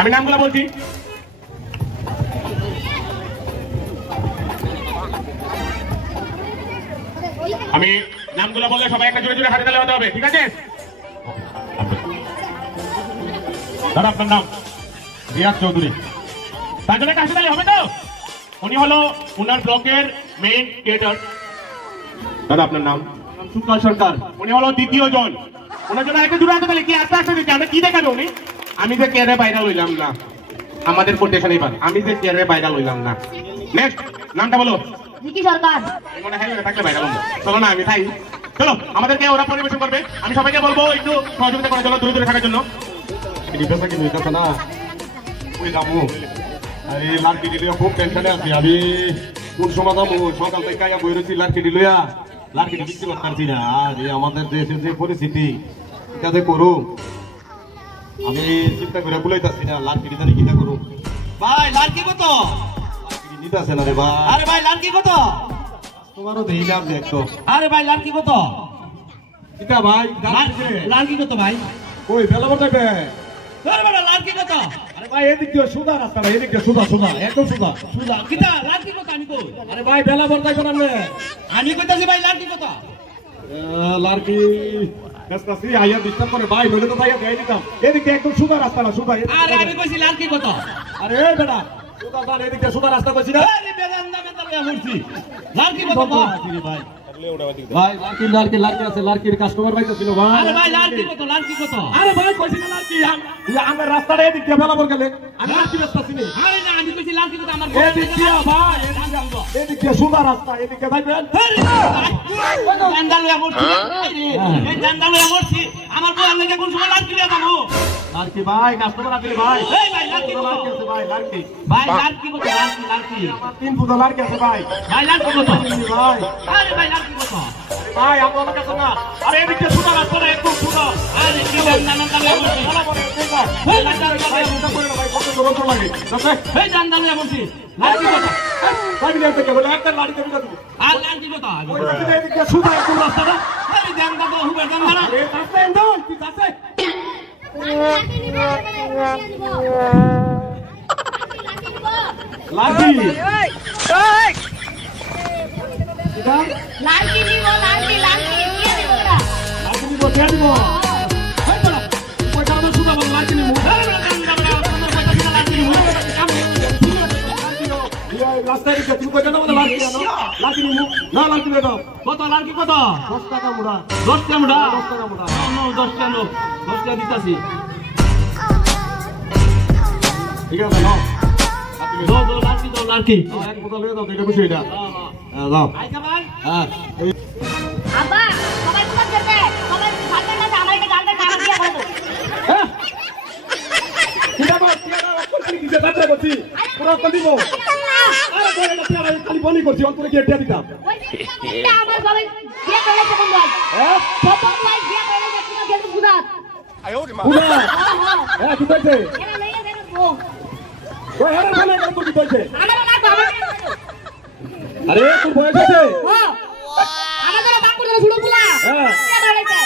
আমি নামগুলো বলছি। আমি নামগুলো বললে সবাই একটা জোরে জোরে হাতে তালে হতে হবে, ঠিক আছে? দাদা আপনার নাম? রিয়াজ চৌধুরী। তার জন্য একটা হাতে তালে হবে তো? উনি হলো উনার ব্লকের মেইন ক্রিয়েটর। দাদা আপনার নাম? সুকাল সরকার। উনি হলো দ্বিতীয় জন। ওনার জন্য একটা জোরে হাতে তালে। কি আস্তে আস্তে দিচ্ছে, আমরা কি দেখাবে উনি? আমি যে কেয়ারে বাইরা লইলাম না, আমাদের কোটেশন এবার আমি যে কেয়ারে বাইরা লইলাম না। নেক্সট নামটা বলো। ভিকি সরকার। মনে হয় থাকলে বাইরা লইলাম। চলো না আমি তাই। চলো আমাদেরকে ওরা পরিবেশন করবে। আমি সবাইকে বলবো একটু সহযোগিতা করার জন্য, দূরে দূরে থাকার জন্য। না ওই যাবো। আরে লাড়কি দিলে খুব টেনশনে আছি আমি। কোন সময় যাবো? সকাল থেকে কাইয়া বই রয়েছি লাড়কি দিলইয়া। লাড়কি দিতে পারছি না। আরে আমাদের দেশের যে পরিস্থিতি এটাতে করু আমি চিন্তা করে বলাইতাছি না। লাড়কি দিতে কিটা করু? ভাই লাড়কি কত? লাড়কি নিতেছে না রে ভাই। আরে ভাই লাড়কি কত? তোমারও দেই না আপনি একটু। আরে ভাই লাড়কি কত? কিটা ভাই? লাড়কি কত ভাই? ওই বেলা বটাবে। তোর বেটা লাড়কি কত? আরে ভাই এদিক দিয়ে সুদা রাস্তা না, এদিক দিয়ে সুদা সুদা একদম সুদা। সুদা কিটা লাড়কি কত? আমি কই? আরে ভাই বেলা বটাই কোন আমি কইতাছি ভাই লাড়কি কত? লাড়কি রাস্তাছি আইয়া ডিস্টার্ব করে ভাই, বলে তো ভাইয়া দেই দিতাম। এদিক দিয়ে একদম সুদা রাস্তা না, সুদা। আরে আমি কইছি লাড়কি কত? আরে এই বেটা সুদা দাঁড়, এদিক দিয়ে সুদা রাস্তা কইছি না। আরে বেদান্দা বেদান্দা বলছি লাড়কি কত ভাই? ভাই লাড়কি আছে, লাড়কির কাস্টমার ভাই তো ছিল ভাই। আরে ভাই লাড়কি কত? লাড়কি কত? আরে ভাই কইছি না লাড়কি আমার রাস্তাটা এদিক দিয়ে বেলা গেলে আমি লাড়কি রাস্তা চিনি। আরে না আমি কইছি লাড়কি কত? আমার এদিক দিয়ে ভাই এদিক দিয়ে সুদা রাস্তা, এদিক দিয়ে ভাইবেন। জান্দাল লয়া বলছি, এই জান্দাল লয়া বলছি আমার বউ লাগে কোন সময় লাড়কি লয়া যাবো? লাড়কি ভাই কাস্টমার আছে ভাই। এই ভাই লাড়কি কত? লাড়কি আছে ভাই, লাড়কি ভাই লাড়কি কত? লাড়কি আমার 3 ফুট লাড়কি আছে ভাই। ভাই লাড়কি কত? ভাই আরে ভাই লাড়কি কত? ভাই আমার কাছে না। আরে এদিক দিয়ে সুদা রাস্তা না, একদম সুদা। আরে কি জান্দাল লয়া বলছি, বলা বলে দেখো এই জান্দাল ভাই চিন্তা করে না ভাই, কত দূর লাগে দেখো। এই জান্দাল লয়া বলছি লাড়কি কত? ভাই বিলে থেকে বলে একটা লাড়কি দিয়ে দেবো। আর লাড়কি কত? ওই কাছে এদিক দিয়ে সুদা একদম রাস্তা না। আরে জান্দা তো হুবে জান্দা এ রাস্তা এন্ডন কি আছে? লাড়কি এটা লাড়কি দিব, লাড়কি লাড়কি দিয়ে দেব না। লাড়কি দিব দিয়ে দিব। হাই বড় ওই কারণে সুদা বল লাড়কি নিমু। রাস্তায় রেখে তুমি কইতে না বলে লাড়কি আনো, লাড়কি নিমু না, লাড়কি দিয়ে দাও। কত লাড়কি কত? 10 টাকা মুড়া। 10 টাকা মুড়া? 10 টাকা মুড়া। নো 10 টাকা নো, 10 টাকা দিতাছি। ঠিক আছে নাও। দাও লাড়কি দাও লাড়কি। এক বোতল দিয়ে দাও, দেখে বুঝি এটা। হ্যাঁ দাও। আইকা ভাই হ্যাঁ আব্বা সবাই কোথা যেতে? সবাই ভাতটা না আমার একটা গালটা খারাপ দিয়া বলবো। হ্যাঁ কিটা বল কিটা করছি কি যেটা করছি পুরো তো দিব। আরে কই না তুই খালি বলি করছি, অন্তরে কি এটা দিতাম। ওই যে আমার সবাই বিয়ে করে গেছে বন্ধু। হ্যাঁ প্রথম লাইক বিয়ে করে গেছে না গেল গুদাত। পুরা হ্যাঁ হ্যাঁ কি কইছে? এরা লইয়া দেন বউ। ওই আরে বলে কত কি কইছে? আমার না বাবা। আরে তোর বয়স আছে? হ্যাঁ আমাদের বাকু ধরে ছুড়ো পুলা। হ্যাঁ বিয়ে করেছে।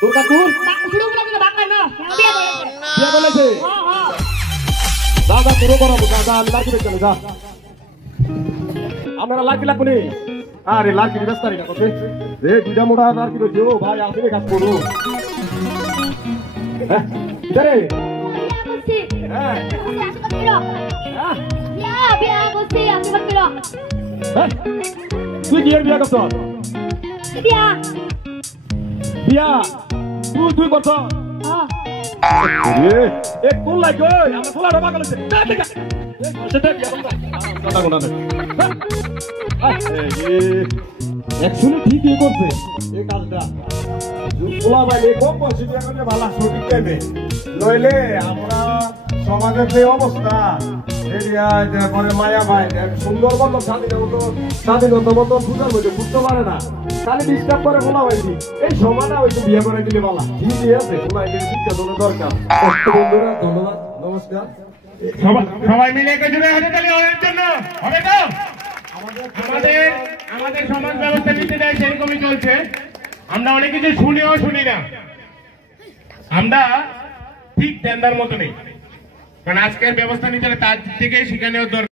তোর কাকুর বাকু ছুড়ো পুলা কিন্তু বাকা না। বিয়ে করেছে। বিয়ে বলেছে। হ্যাঁ হ্যাঁ দাদা তোর করাবো, দাদা আমি লাকি চলে যা। আমরা লাকি লাগবো নি। আরে লাকি ব্যস্ত রে না কইছে রে দুইটা মোড়া লাকি তো দিও ভাই, আসলে কাজ করো। হ্যাঁ ইদারে বলছি। হ্যাঁ আশীর্বাদ করো। হ্যাঁ বিয়া বলছি আশীর্বাদ করো। হ্যাঁ তুই কি এর বিয়া করছ? বিয়া। বিয়া তুই করছ? হ্যাঁ রে এক কোন লাগ ওই আমরা খোলা ডবা গলেছে। ঠিক আছে সেটা বিয়া করব। কথা কোনা দে। একচুয়ালি ঠিকই করছে এই কাজটা। খোলা বাইলে কম বসে বিয়া করলে ভালো সঠিক টাইমে, নইলে আমরা সমাজের যে অবস্থা এরিয়া করে মায়া ভাই সুন্দর মতো স্বাধীনতা মতো পূজার মধ্যে বুঝতে পারে না, খালি ডিস্টার্ব করে খোলা হয়েছি। এই সময়টা হয়তো বিয়ে করে দিলে ভালো ঠিকই আছে। খোলা শিক্ষা তোলা দরকার। বন্ধুরা ধন্যবাদ, নমস্কার। সবাই মিলে একটা জোরে হাতে তালি ওর জন্য হবে তো? আমাদের সমাজ ব্যবস্থা নিতে দেয় সেরকমই চলছে। আমরা অনেক কিছু শুনিও শুনি না, আমরা ঠিক দেন্দার মতো নেই। কারণ আজকের ব্যবস্থা নিতে হলে তার থেকেই সেখানেও দরকার।